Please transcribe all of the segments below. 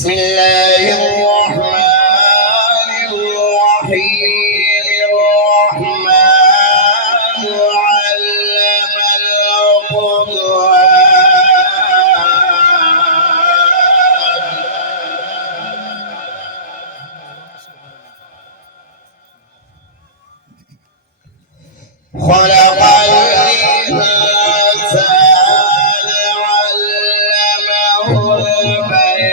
بسم الله الرحمن الرحيم الرحمن علم القرآن خلق الإنسان علمه البيان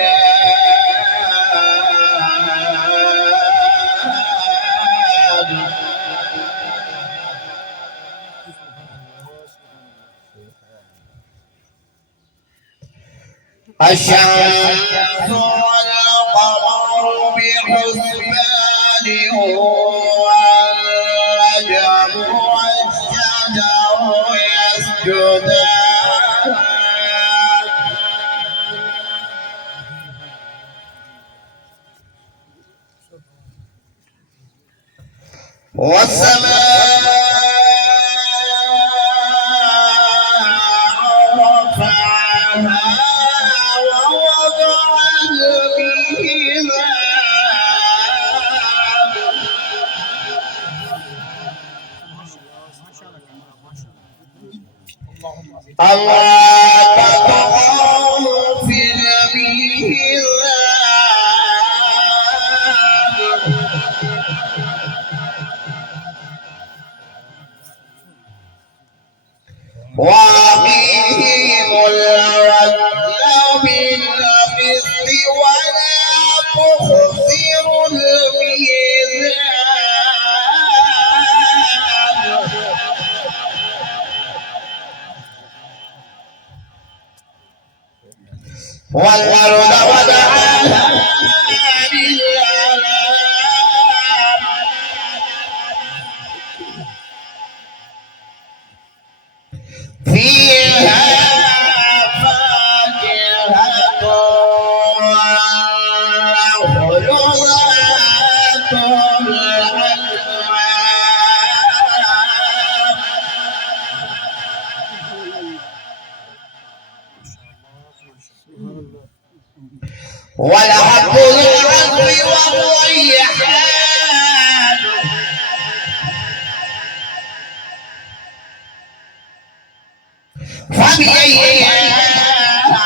الشمس والقمر بحسبان والنجم والشجر يسجدان والسماء رفعها ووضع الميزان الله تطغوا في الميزان وأقيموا الوزن بالقسط ولا تخسروا الميزان والأرض وضعها للأنام فيها فاكهة والنخل ذات الأكمام والحب ذو العصف والريحان فبأي آلاء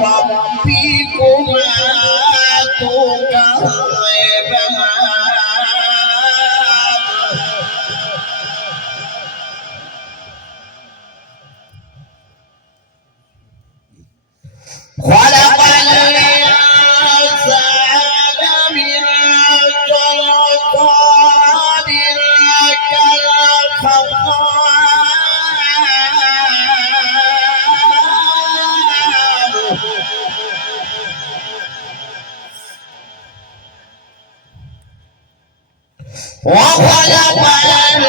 ربكما تكذبان خلق الإنسان من صلصال كالفخار وخلق الجن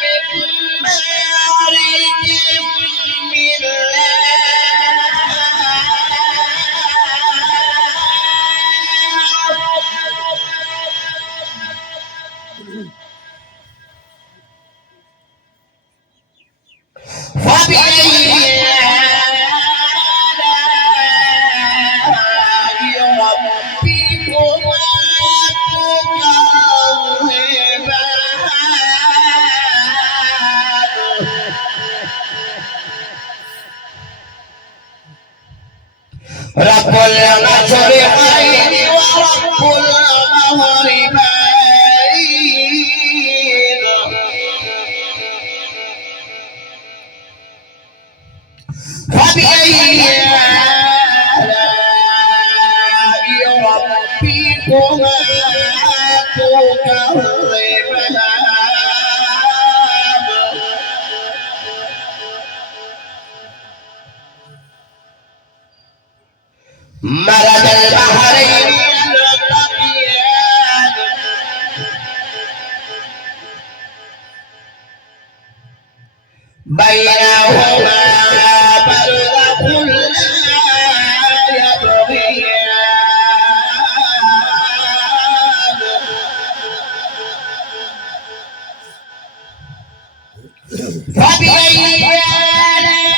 من مارج من نار فبأي آلاء ربكما تكذبان رب المشرقين ورب المغربين فبأي آلاء ربكما تكذبان مرج البحرين يلتقيان بينهما برزخ لا يبغيان فبأي آلاء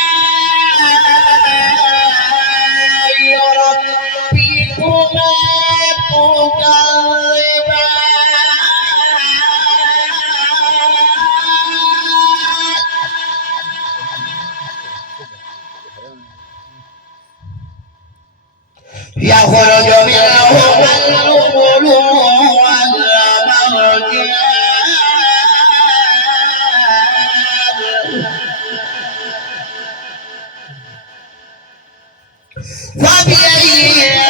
يخرج منهما اللؤلؤ والمرجان فبأي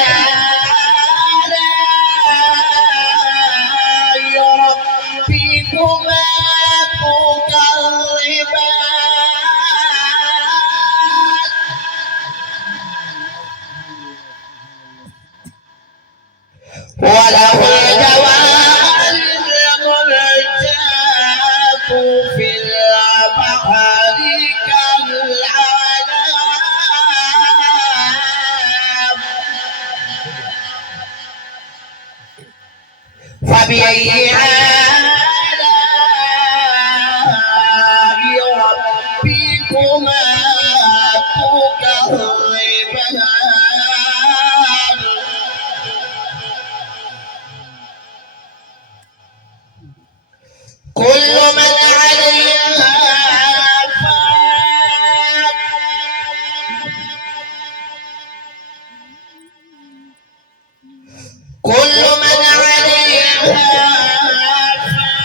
آلاء ربكما تكذبان وله الجوار المرجات في البحر كالأعلام فبأي آلاء ربكما تكذبان كل من عليها فان كل من عليها فان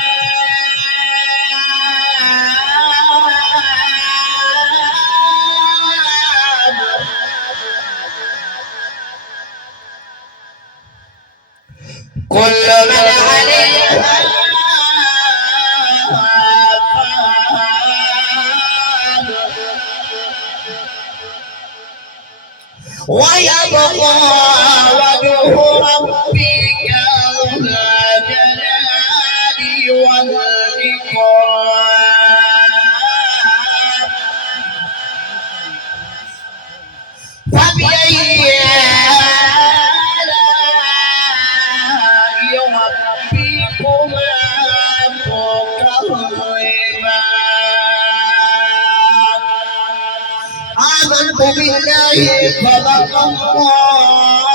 كل من عليها فان ويبقى وجه ربك ذو الجلال والإكرام فبأي آلاء ربكما تكذبان آمنت بالله صدق الله